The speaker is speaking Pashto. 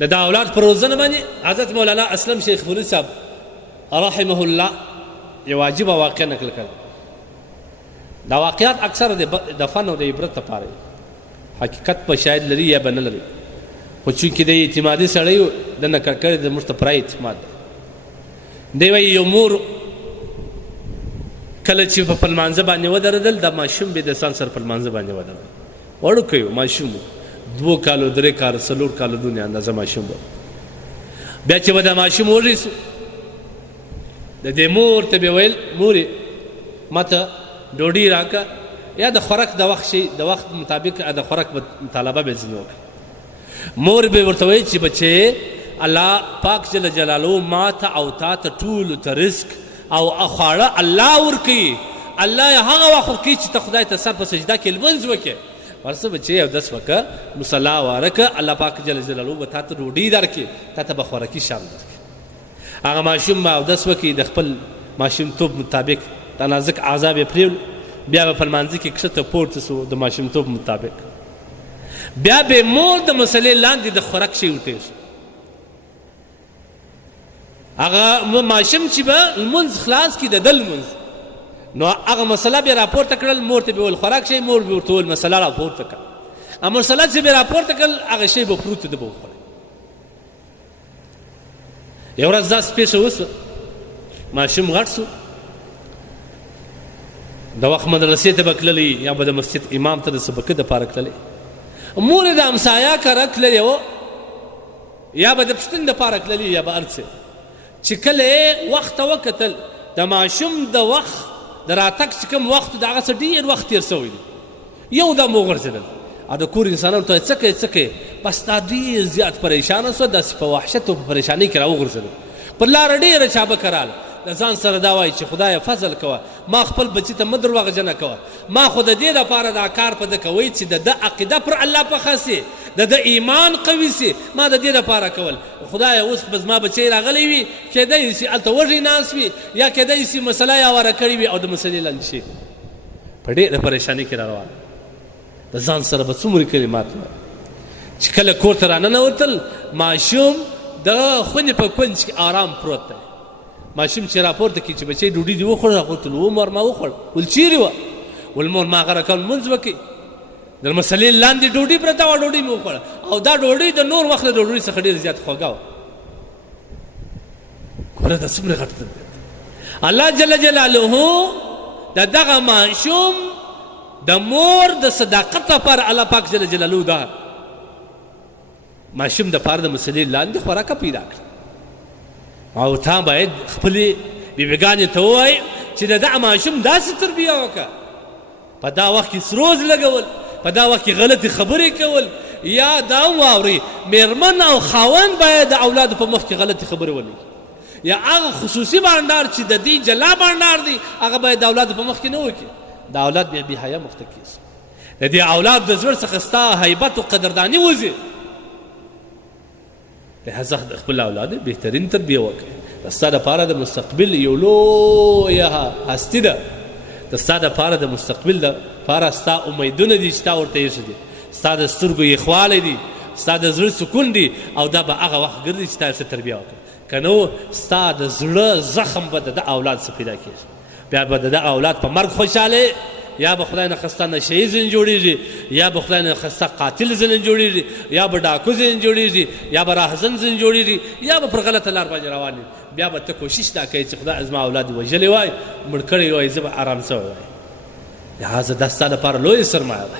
د اولاد پر روزنه باندې حضرت مولانا اسلم شیخ فلوی صاحب رحمه الله یو واجب واقع نقل کړ. دا واقعات اکثر د فن او د عبرت لپاره حقیقت په شاید لري یا به نه لري، خو چونکې د اعتمادي سړی و د نقل کړی د موږ ته پوره اعتماد دی. دی وایي یو مور کله چې په لمانځه باندې ودرېدل د ماشوم به د ځان سره په لمانځه باندې ودرېدل. وړوکی و ماشوم و، 2 کالو 3 کالو 4 کالو دونې اندازه ماشوم و. بیا چې به دا ماشوم ورسو د دې مور ته به ویل مورې ما ته ډوډۍ راکړه یا د خوراک د وخت شي د وخت مطابق د خوراک مطالبه به ځینې وکړي. مور به ورته وایي چې بچې الله پاک جل جلاله ما ته او تا ته ټولو ته رزق او خواړه الله ورکوي. الله یې هغه وخت ورکوي چې ته خدای ته سر په سجده کې لمونځ وکړې. ورسه بچې اودس وکړه، مصلی واره کړه، الله پاک جل جلاله به تا ته ډوډۍ درکړي، تا ته به خوراکي شام درکړي. هغه ماشوم به اودس وکړي، د خپل ماشومتوب مطابق د نازک اعضا به پرېولو، بیا به په لمانځه کې کښته پورته سو د ماشومتوب مطابق. بیا به مور د مسلې لاندې د خوراک شی ورتېر شو. هغه ماشوم چې به لمونځ خلاص کړي د ده لمونځ، نو هغه مسله بیا راپورته کړل، مور ته به ویل خوراک شی، مور به ورته ویل مسله راپورته کړه. هغه مسله چې به راپورته کړل هغه شی به پروت ده به وخوړی. یو ورځ داسې پیښه وسوه، ماشوم غټ سو، د وخت مدرسې ته به تللی یا به د مسجد امام ته د سبقه دپاره تللی. مور یې د امسایا کره تللی وه یا به د پوښتنې دپاره تللی یا به هر څه. چې کله یې وخت ته وکتل د ماشوم د وخت د راتګ چې کوم وخت د هغه څه ډېر وخت تېر سوی دی، یو دم وغورځېدل. او د کور انسانانو ته څه کوې څه کوې، بس دا ډېر زیات پریشانه سوه، داسې په وحشت او په پریشانۍ کې راوغورځېدل. پر لاره ډېره چابه کراله، د ځان سره دا وایي چې خدایه فضل کوه، ما خپل بچي ته مه دروغجنه کوه، ما خو د دې دپاره دا کار په ده کوئ چې د ده عقیده پر الله پخه سي، د ده ایمان قوي سي، ما د دې دپاره کول. خدایه اوس به زما بچی راغلی وي، کیدای سي هلته وږی ناست وي یا کیدای سي مسله یې هواره کړې وي او د مسلې لاندې شي په ډېره پریشانۍ کې را روانه. د ځان سره به څومره کلمات وایي چې کله کور ته راننوتل، ماشوم د خونې په کونج کې آرام پروت دی. ماشوم چې راپورته کړي چې بچی ډوډۍ دې وخوړه، هغه ورته ویل مور ما وخوړه. ول چیرې وه؟ ول مور ما هغه رقم لمونځ وکړي، د مسلې لاندې ډوډۍ پرته وه، ډوډۍ مې وخوړه، او دا ډوډۍ د نور وخت د ډوډۍ څخه ډېر زیات خوږه وه. ګوره دا څومره غټ دی. الله جل جلاله د دغه ماشوم د مور د صداقت لپاره الله پاک جل جلاله دا ماشوم دپاره د مسلې لاندې خوراکه پیدا کړي. او تا باید خپلې بیبیګانې ته ووایي چې د دغه ماشوم داسې تربیه وکړه، په دا وخت کې سروز لګول، په دا وخت کې غلطې خبرې کول، یا دا واوري میرمن او خاوند باید د اولادو په مخ کې غلطې خبرې ولګي، یا هغه خصوصي بانډار چې د دې جلا بانډار دی هغه باید د اولادو په مخ کې نه وکړي. دا اولاد بیا بېحیا مخته کېږي. د دې اولاد د زړه څخه ستا هیبت او قدرداني وځي. لهذا د خپل اولاد بهترین تربیه وکړي. د ستا دپاره د مستقبل یو لویه هستي ده، د ستا دپاره د مستقبل دپاره ستا امیدونه دي چې تا ورته ایښي دي، ستا د سترګو یخوالی دي، ستا د زړه سکون دي، او دا به هغه وخت ګرځي چې تا ورته تربیه وکړي. که نو ستا د زړه زخم به د ده اولاد څه پیدا کېږي، بیا به د ده اولاد په مرګ خوشحاله، یا به خدای نخسته نشهیي ځینې جوړېږي، یا به خدای نخسته قاتل ځینې جوړېږي، یا به ډاکو ځینې جوړېږي، یا به راهزن ځینې جوړېږي، یا به پر غلطه لار باندې روان وي. بیا به ته کوشش دا کوې چې خدای زما اولاد وژلی وای، مړ کړی وای، زه به ارام شوی وای. لهذا دا ستا لپاره لویه سرمایه ده.